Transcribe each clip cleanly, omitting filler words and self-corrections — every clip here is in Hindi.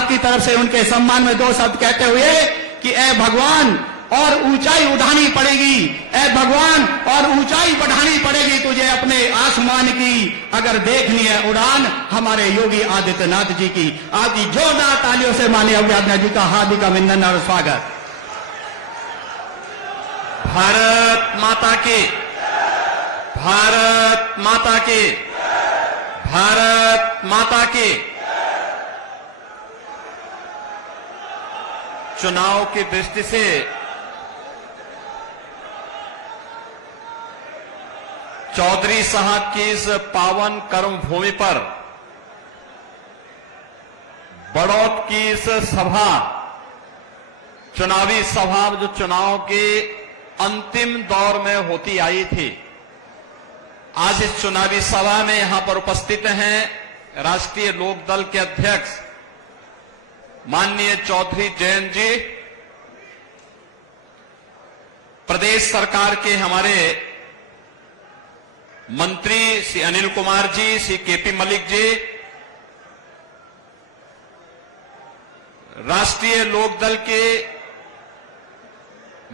आपकी तरफ से उनके सम्मान में 2 शब्द कहते हुए कि ए भगवान और ऊंचाई उठानी पड़ेगी, ए भगवान और ऊंचाई बढ़ानी पड़ेगी तुझे अपने आसमान की, अगर देखनी है उड़ान हमारे योगी आदित्यनाथ जी की। आप जी जोरदार तालियों से माननीय योगी आदित्यनाथ जी का हार्दिक अभिनंदन और स्वागत। भारत माता की, भारत माता की, भारत माता की। चुनाव की दृष्टि से चौधरी साहब की इस पावन कर्म भूमि पर बड़ौत की इस सभा, चुनावी सभा जो चुनाव के अंतिम दौर में होती आई थी, आज इस चुनावी सभा में यहां पर उपस्थित हैं राष्ट्रीय लोकदल के अध्यक्ष माननीय चौधरी जयंत जी, प्रदेश सरकार के हमारे मंत्री श्री अनिल कुमार जी, श्री केपी मलिक जी, राष्ट्रीय लोकदल के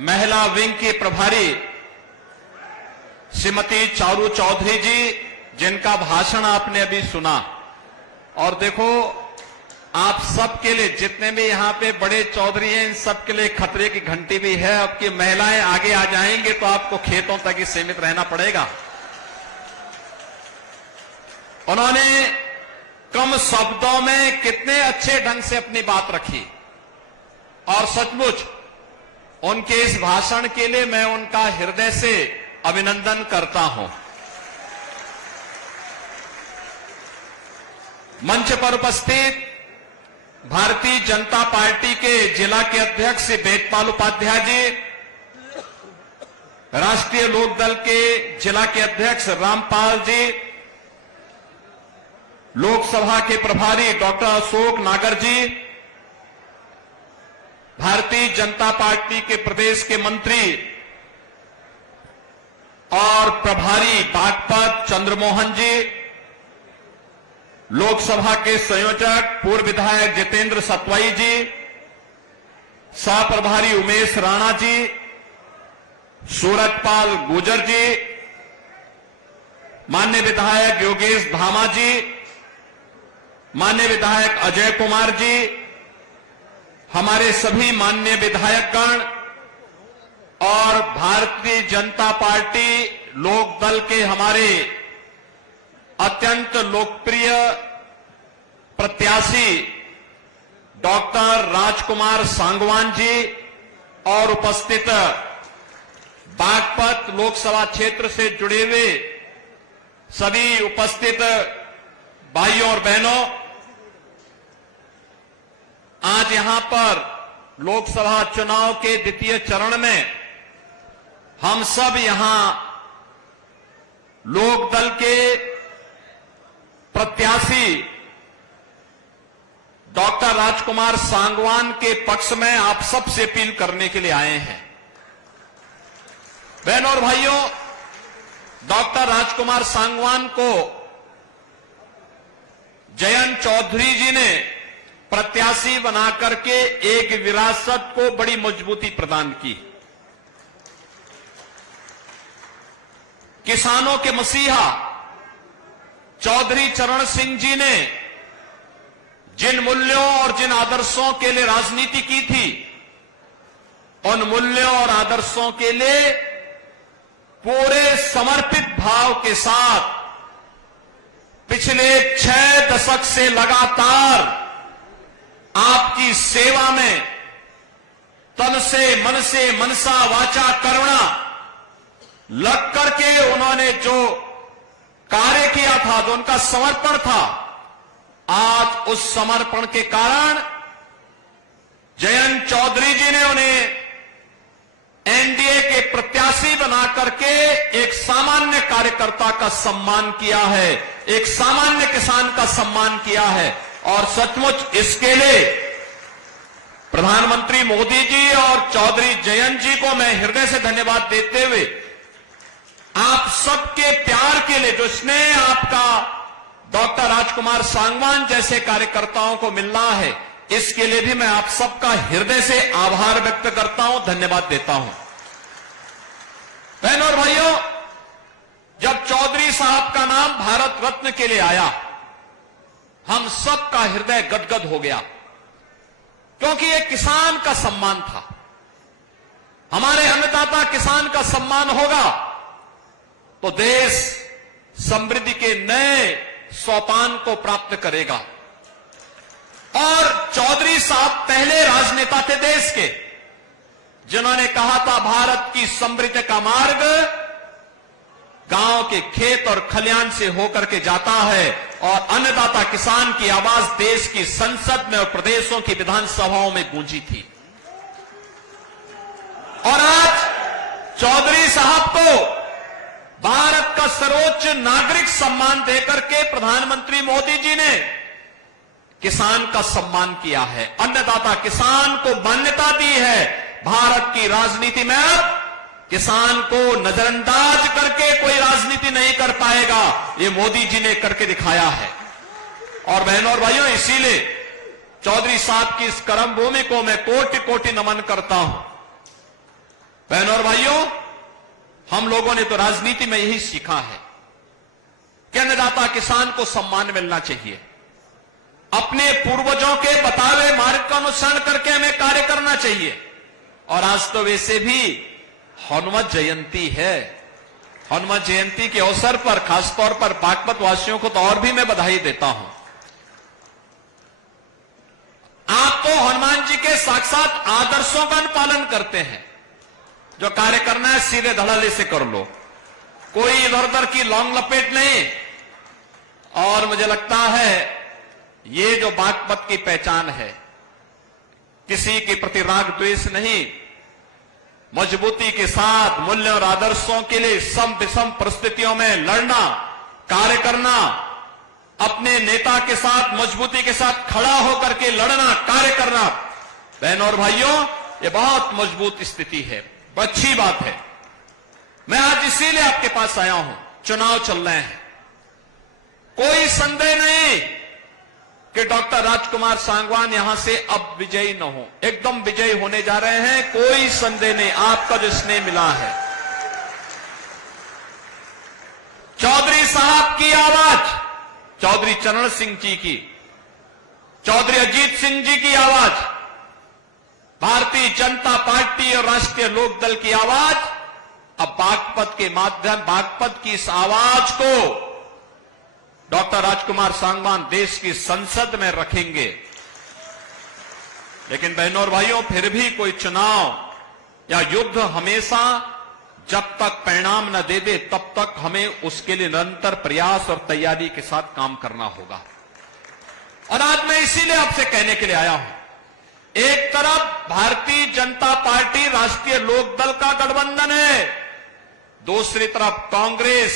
महिला विंग के प्रभारी श्रीमती चारू चौधरी जी, जिनका भाषण आपने अभी सुना। और देखो, आप सबके लिए, जितने भी यहां पे बड़े चौधरी हैं, इन सबके लिए खतरे की घंटी भी है। आपकी महिलाएं आगे आ जाएंगे तो आपको खेतों तक ही सीमित रहना पड़ेगा। उन्होंने कम शब्दों में कितने अच्छे ढंग से अपनी बात रखी और सचमुच उनके इस भाषण के लिए मैं उनका हृदय से अभिनंदन करता हूं। मंच पर उपस्थित भारतीय जनता पार्टी के जिला के अध्यक्ष श्री वेदपाल उपाध्याय जी, राष्ट्रीय लोकदल के जिला के अध्यक्ष रामपाल जी, लोकसभा के प्रभारी डॉक्टर अशोक नागर जी, भारतीय जनता पार्टी के प्रदेश के मंत्री और प्रभारी बागपत चंद्रमोहन जी, लोकसभा के संयोजक पूर्व विधायक जितेंद्र सतवाई जी, सह प्रभारी उमेश राणा जी, सूरजपाल गुजर जी, माननीय विधायक योगेश धामा जी, माननीय विधायक अजय कुमार जी, हमारे सभी माननीय विधायकगण और भारतीय जनता पार्टी लोकदल के हमारे अत्यंत लोकप्रिय प्रत्याशी डॉक्टर राजकुमार सांगवान जी और उपस्थित बागपत लोकसभा क्षेत्र से जुड़े हुए सभी उपस्थित भाइयों और बहनों, आज यहां पर लोकसभा चुनाव के द्वितीय चरण में हम सब यहां लोकदल के प्रत्याशी डॉक्टर राजकुमार सांगवान के पक्ष में आप सबसे अपील करने के लिए आए हैं। बहनों और भाइयों, डॉक्टर राजकुमार सांगवान को जयंत चौधरी जी ने प्रत्याशी बनाकर के एक विरासत को बड़ी मजबूती प्रदान की। किसानों के मसीहा चौधरी चरण सिंह जी ने जिन मूल्यों और जिन आदर्शों के लिए राजनीति की थी, उन मूल्यों और आदर्शों के लिए पूरे समर्पित भाव के साथ पिछले 6 दशक से लगातार आपकी सेवा में तन से मन से मनसा वाचा कर्मणा लग करके उन्होंने जो कार्य किया था, जो उनका समर्पण था, आज उस समर्पण के कारण जयंत चौधरी जी ने उन्हें एनडीए के प्रत्याशी बना करके एक सामान्य कार्यकर्ता का सम्मान किया है, एक सामान्य किसान का सम्मान किया है। और सचमुच इसके लिए प्रधानमंत्री मोदी जी और चौधरी जयंत जी को मैं हृदय से धन्यवाद देते हुए आप सबके प्यार के लिए, जो स्नेह आपका डॉक्टर राजकुमार सांगवान जैसे कार्यकर्ताओं को मिल रहा है, इसके लिए भी मैं आप सबका हृदय से आभार व्यक्त करता हूं, धन्यवाद देता हूं। बहनों और भाइयों, जब चौधरी साहब का नाम भारत रत्न के लिए आया, हम सबका हृदय गदगद हो गया, क्योंकि यह किसान का सम्मान था। हमारे अन्नदाता किसान का सम्मान होगा तो देश समृद्धि के नए सोपान को प्राप्त करेगा। और चौधरी साहब पहले राजनेता थे देश के, जिन्होंने कहा था भारत की समृद्धि का मार्ग गांव के खेत और खलिहान से होकर के जाता है, और अन्नदाता किसान की आवाज देश की संसद में और प्रदेशों की विधानसभाओं में गूंजी थी। और आज चौधरी साहब को भारत का सर्वोच्च नागरिक सम्मान देकर के प्रधानमंत्री मोदी जी ने किसान का सम्मान किया है, अन्नदाता किसान को मान्यता दी है। भारत की राजनीति में अब किसान को नजरअंदाज करके कोई राजनीति नहीं कर पाएगा, ये मोदी जी ने करके दिखाया है। और बहनों और भाइयों, इसीलिए चौधरी साहब की इस कर्म भूमि को मैं कोटि कोटि नमन करता हूं। बहनों और भाइयों, हम लोगों ने तो राजनीति में यही सीखा है कि अन्नदाता किसान को सम्मान मिलना चाहिए। अपने पूर्वजों के बताए हुए मार्ग का अनुसरण करके हमें कार्य करना चाहिए। और आज तो वैसे भी हनुमत जयंती है। हनुमत जयंती के अवसर पर खासतौर पर बागपत वासियों को तो और भी मैं बधाई देता हूं। आप तो हनुमान जी के साक्षात आदर्शों का पालन करते हैं। जो कार्य करना है सीधे धड़ल्ले से कर लो, कोई इधर उधर की लौंग लपेट नहीं। और मुझे लगता है ये जो बागपत की पहचान है, किसी के प्रति राग द्वेष नहीं, मजबूती के साथ मूल्य और आदर्शों के लिए सम विषम परिस्थितियों में लड़ना, कार्य करना, अपने नेता के साथ मजबूती के साथ खड़ा होकर के लड़ना, कार्य करना। बहनों और भाइयों, ये बहुत मजबूत स्थिति है, अच्छी बात है। मैं आज इसीलिए आपके पास आया हूं, चुनाव चल रहे हैं। कोई संदेह नहीं कि डॉक्टर राजकुमार सांगवान यहां से अब विजयी न हो, एकदम विजयी होने जा रहे हैं, कोई संदेह नहीं। आपका जो स्नेह मिला है, चौधरी साहब की आवाज, चौधरी चरण सिंह जी की, चौधरी अजीत सिंह जी की आवाज, भारतीय जनता पार्टी और राष्ट्रीय लोकदल की आवाज, अब बागपत के माध्यम, बागपत की इस आवाज को डॉक्टर राजकुमार सांगवान देश की संसद में रखेंगे। लेकिन बहनों और भाइयों, फिर भी कोई चुनाव या युद्ध हमेशा जब तक परिणाम न दे दे तब तक हमें उसके लिए निरंतर प्रयास और तैयारी के साथ काम करना होगा। और आज मैं इसीलिए आपसे कहने के लिए आया हूं, एक तरफ भारतीय जनता पार्टी राष्ट्रीय लोकदल का गठबंधन है, दूसरी तरफ कांग्रेस,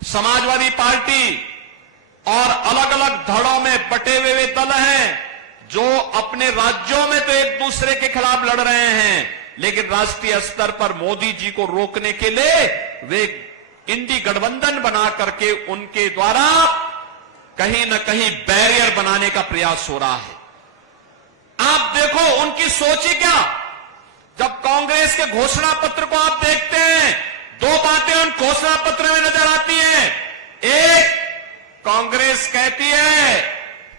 समाजवादी पार्टी और अलग अलग धड़ों में बटे हुए दल हैं, जो अपने राज्यों में तो एक दूसरे के खिलाफ लड़ रहे हैं, लेकिन राष्ट्रीय स्तर पर मोदी जी को रोकने के लिए वे इंडी गठबंधन बना करके उनके द्वारा कहीं न कहीं बैरियर बनाने का प्रयास हो रहा है। आप देखो उनकी सोच ही क्या। जब कांग्रेस के घोषणा पत्र को आप देखते हैं, दो बातें उन घोषणा पत्र में नजर आती हैं। एक, कांग्रेस कहती है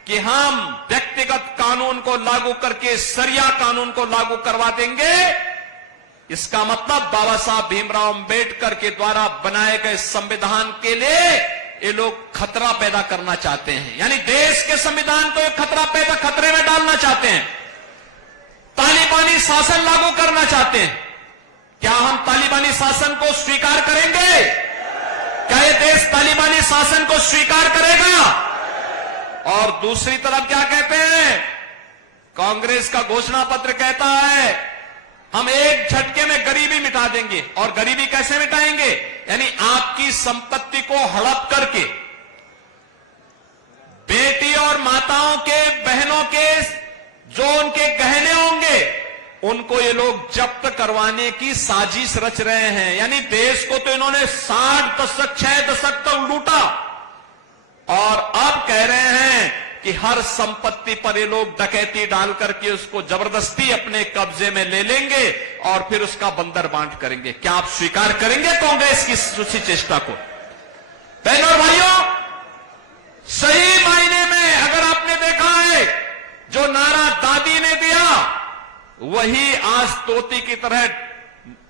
कि हम व्यक्तिगत कानून को लागू करके शरिया कानून को लागू करवा देंगे। इसका मतलब बाबा साहब भीमराव अंबेडकर के द्वारा बनाए गए संविधान के लिए ये लोग खतरा पैदा करना चाहते हैं, यानी देश के संविधान को खतरे में डालना चाहते हैं, तालिबानी शासन लागू करना चाहते हैं। क्या हम तालिबानी शासन को स्वीकार करेंगे? क्या ये देश तालिबानी शासन को स्वीकार करेगा? और दूसरी तरफ क्या कहते हैं, कांग्रेस का घोषणा पत्र कहता है हम एक झटके में गरीबी मिटा देंगे। और गरीबी कैसे मिटाएंगे? यानी आपकी संपत्ति को हड़प करके बेटी और माताओं के, बहनों के जो उनके गहने होंगे उनको ये लोग जब्त करवाने की साजिश रच रहे हैं। यानी देश को तो इन्होंने 60 दशक 6 दशक तक लूटा और अब कह रहे हैं कि हर संपत्ति पर ये लोग डकैती डाल करके उसको जबरदस्ती अपने कब्जे में ले लेंगे और फिर उसका बंदर बांट करेंगे। क्या आप स्वीकार करेंगे कांग्रेस की उसी चेष्टा को? बहनों और भाइयों, सही मायने में अगर आपने देखा है जो नारा दादी ने दिया वही आज तोती की तरह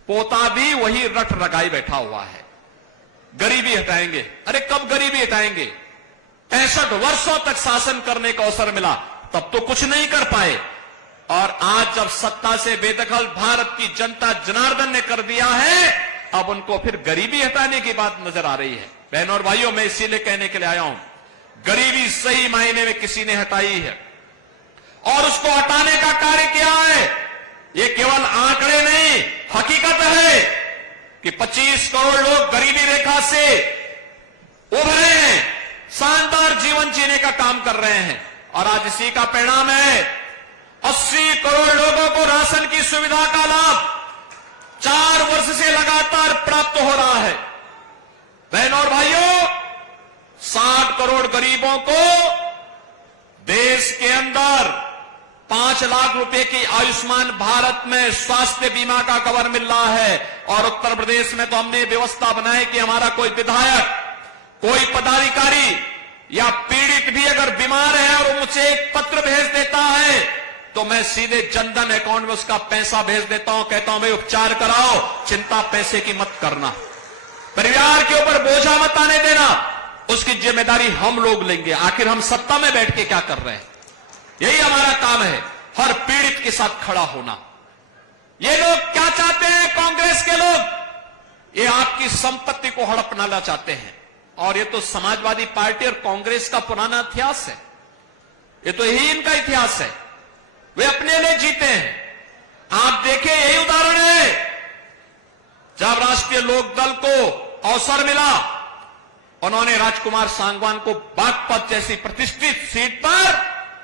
पोता भी वही रट रगाई बैठा हुआ है। गरीबी हटाएंगे। अरे कब गरीबी हटाएंगे? 65 वर्षों तक शासन करने का अवसर मिला, तब तो कुछ नहीं कर पाए। और आज जब सत्ता से बेदखल भारत की जनता जनार्दन ने कर दिया है, अब उनको फिर गरीबी हटाने की बात नजर आ रही है। बहनों और भाइयों, मैं इसीलिए कहने के लिए आया हूं, गरीबी सही मायने में किसी ने हटाई है और उसको हटाने का कार्य किया है। ये केवल आंकड़े नहीं, हकीकत है कि 25 करोड़ लोग गरीबी रेखा से उभरे हैं, शानदार जीवन जीने का काम कर रहे हैं। और आज इसी का परिणाम है 80 करोड़ लोगों को राशन की सुविधा का लाभ 4 वर्ष से लगातार प्राप्त हो रहा है। बहनों और भाइयों, 60 करोड़ गरीबों को देश के अंदर 5 लाख रुपए की आयुष्मान भारत में स्वास्थ्य बीमा का कवर मिल रहा है। और उत्तर प्रदेश में तो हमने व्यवस्था बनाई कि हमारा कोई विधायक, कोई पदाधिकारी या पीड़ित भी अगर बीमार है और मुझे एक पत्र भेज देता है तो मैं सीधे जनधन अकाउंट में उसका पैसा भेज देता हूं, कहता हूं भाई उपचार कराओ, चिंता पैसे की मत करना, परिवार के ऊपर बोझा मत आने देना, उसकी जिम्मेदारी हम लोग लेंगे। आखिर हम सत्ता में बैठ के क्या कर रहे हैं? यही हमारा काम है, हर पीड़ित के साथ खड़ा होना। ये लोग क्या चाहते हैं? कांग्रेस के लोग ये आपकी संपत्ति को हड़पना चाहते हैं। और ये तो समाजवादी पार्टी और कांग्रेस का पुराना इतिहास है, ये तो यही इनका इतिहास है। वे अपने लिए जीते हैं। आप देखें, यही उदाहरण है जब राष्ट्रीय लोकदल को अवसर मिला, उन्होंने राजकुमार सांगवान को बागपत जैसी प्रतिष्ठित सीट पर,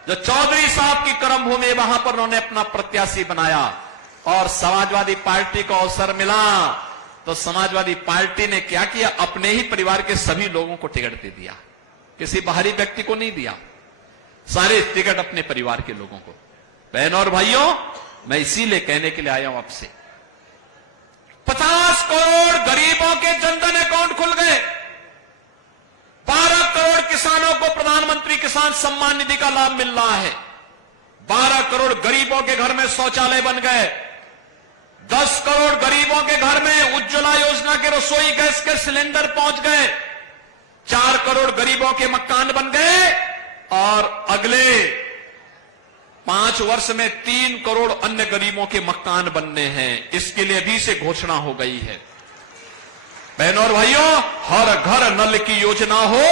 जो चौधरी साहब की कर्मभूमि, वहां पर उन्होंने अपना प्रत्याशी बनाया। और समाजवादी पार्टी को अवसर मिला तो समाजवादी पार्टी ने क्या किया? अपने ही परिवार के सभी लोगों को टिकट दे दिया, किसी बाहरी व्यक्ति को नहीं दिया, सारे टिकट अपने परिवार के लोगों को। बहनों और भाइयों, मैं इसीलिए कहने के लिए आया हूं आपसे, 50 करोड़ गरीबों के जनधन अकाउंट खुल गए, 12 करोड़ किसानों को प्रधानमंत्री किसान सम्मान निधि का लाभ मिल रहा है, 12 करोड़ गरीबों के घर में शौचालय बन गए, 10 करोड़ गरीबों के घर में उज्ज्वला योजना के रसोई गैस के सिलेंडर पहुंच गए, 4 करोड़ गरीबों के मकान बन गए और अगले 5 वर्ष में 3 करोड़ अन्य गरीबों के मकान बनने हैं। इसके लिए भी से घोषणा हो गई है। बहनों और भाइयों, हर घर नल की योजना हो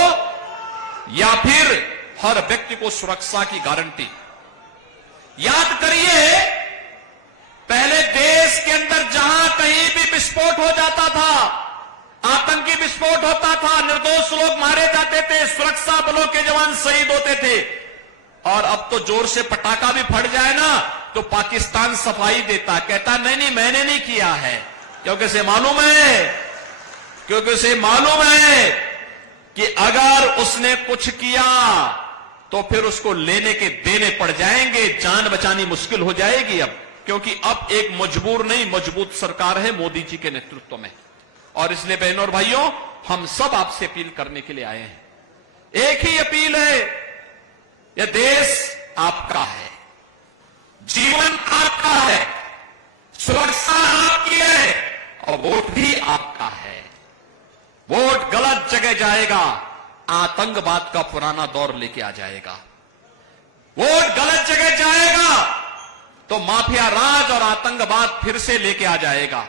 या फिर हर व्यक्ति को सुरक्षा की गारंटी। याद करिए, पहले देश के अंदर जहां कहीं भी विस्फोट हो जाता था, आतंकी विस्फोट होता था, निर्दोष लोग मारे जाते थे, सुरक्षा बलों के जवान शहीद होते थे। और अब तो जोर से पटाखा भी फट जाए ना तो पाकिस्तान सफाई देता, कहता नहीं मैंने नहीं किया है, क्योंकि उसे मालूम है कि अगर उसने कुछ किया तो फिर उसको लेने के देने पड़ जाएंगे, जान बचानी मुश्किल हो जाएगी अब, क्योंकि अब एक मजबूर नहीं मजबूत सरकार है मोदी जी के नेतृत्व में। और इसलिए बहनों और भाइयों, हम सब आपसे अपील करने के लिए आए हैं। एक ही अपील है, यह देश आपका है, जीवन आपका है, सुरक्षा आपकी है और वोट भी आपका है। वोट गलत जगह जाएगा, आतंकवाद का पुराना दौर लेके आ जाएगा। वोट गलत जगह जाएगा तो माफिया राज और आतंकवाद फिर से लेके आ जाएगा।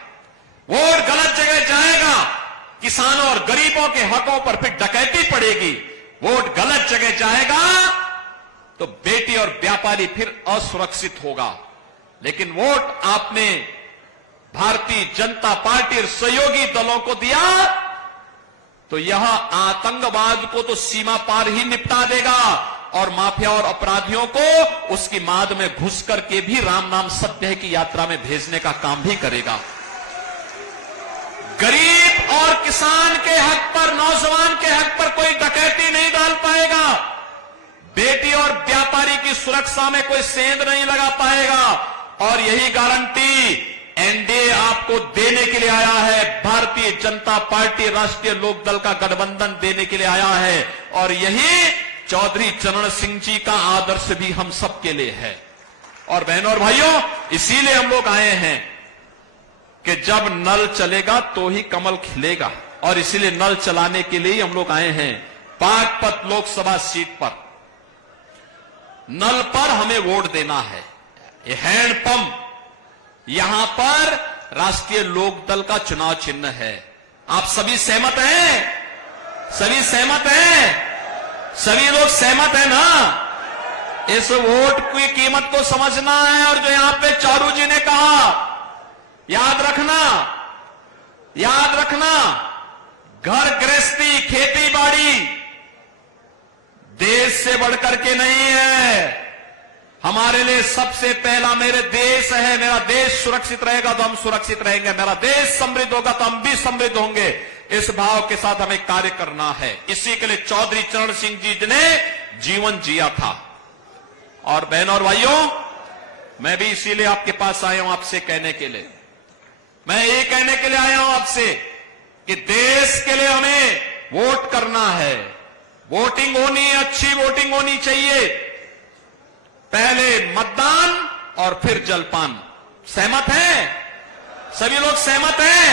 वोट गलत जगह जाएगा, किसानों और गरीबों के हकों पर फिर डकैती पड़ेगी। वोट गलत जगह जाएगा तो बेटी और व्यापारी फिर असुरक्षित होगा। लेकिन वोट आपने भारतीय जनता पार्टी और सहयोगी दलों को दिया तो यह आतंकवाद को तो सीमा पार ही निपटा देगा और माफिया और अपराधियों को उसकी माद में घुस करके भी राम नाम सत्य है की यात्रा में भेजने का काम भी करेगा। गरीब और किसान के हक पर, नौजवान के हक पर कोई डकैती नहीं डाल पाएगा। बेटे खेती और व्यापारी की सुरक्षा में कोई सेंध नहीं लगा पाएगा। और यही गारंटी एनडीए आपको देने के लिए आया है। भारतीय जनता पार्टी राष्ट्रीय लोकदल का गठबंधन देने के लिए आया है। और यही चौधरी चरण सिंह जी का आदर्श भी हम सबके लिए है। और बहनों और भाइयों, इसीलिए हम लोग आए हैं कि जब नल चलेगा तो ही कमल खिलेगा। और इसीलिए नल चलाने के लिए हम लोग आए हैं। बागपत लोकसभा सीट पर नल पर हमें वोट देना है। ये हैंडपंप, यहां पर राष्ट्रीय लोकदल का चुनाव चिन्ह है। आप सभी सहमत हैं? सभी सहमत हैं? सभी लोग सहमत हैं ना? इस वोट की कीमत को समझना है। और जो यहां पे चारू जी ने कहा, याद रखना, याद रखना, घर गृहस्थी, खेती बाड़ी देश से बढ़कर के नहीं है। हमारे लिए सबसे पहला मेरे देश है। मेरा देश सुरक्षित रहेगा तो हम सुरक्षित रहेंगे। मेरा देश समृद्ध होगा तो हम भी समृद्ध होंगे। इस भाव के साथ हमें कार्य करना है। इसी के लिए चौधरी चरण सिंह जी ने जीवन जिया था। और बहनों और भाइयों, मैं भी इसीलिए आपके पास आया हूं, आपसे कहने के लिए, मैं ये कहने के लिए आया हूं आपसे कि देश के लिए हमें वोट करना है। वोटिंग होनी है, अच्छी वोटिंग होनी चाहिए। पहले मतदान और फिर जलपान। सहमत हैं? सभी लोग सहमत हैं?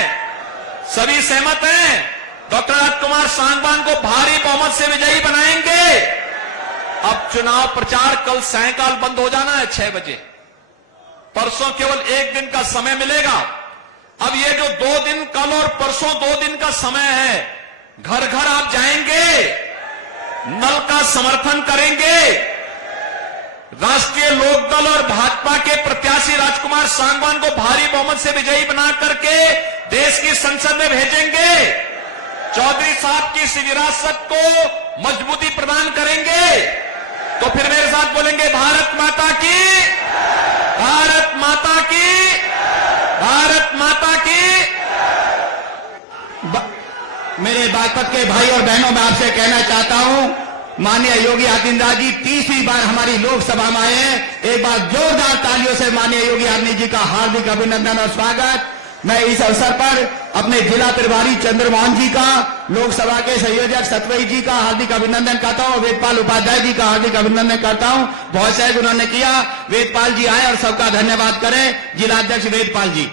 सभी सहमत हैं? डॉक्टर राजकुमार सांगवान को भारी बहुमत से विजयी बनाएंगे। अब चुनाव प्रचार कल सायंकाल बंद हो जाना है 6 बजे। परसों केवल 1 दिन का समय मिलेगा। अब ये जो 2 दिन, कल और परसों 2 दिन का समय है, घर घर आप जाएंगे, नल का समर्थन करेंगे, राष्ट्रीय लोकदल और भाजपा के प्रत्याशी राजकुमार सांगवान को भारी बहुमत से विजयी बना करके देश की संसद में भेजेंगे। चौधरी साहब की इस विरासत को मजबूती प्रदान करेंगे। तो फिर मेरे साथ बोलेंगे, भारत माता की, भारत माता की, भारत माता की। मेरे बागपत के भाई और बहनों, मैं आपसे कहना चाहता हूं, माननीय योगी आदित्यनाथ जी तीसरी बार हमारी लोकसभा में आए हैं। एक बार जोरदार तालियों से माननीय योगी आदित्यनाथ जी का हार्दिक अभिनंदन और स्वागत। मैं इस अवसर पर अपने जिला प्रभारी चंद्रमोहन जी का, लोकसभा के संयोजक सतवई जी का हार्दिक अभिनंदन करता हूं। वेदपाल उपाध्याय जी का हार्दिक अभिनंदन करता हूं। बहुत सहयोग उन्होंने किया। वेदपाल जी आए और सबका धन्यवाद करें। जिलाध्यक्ष वेदपाल जी।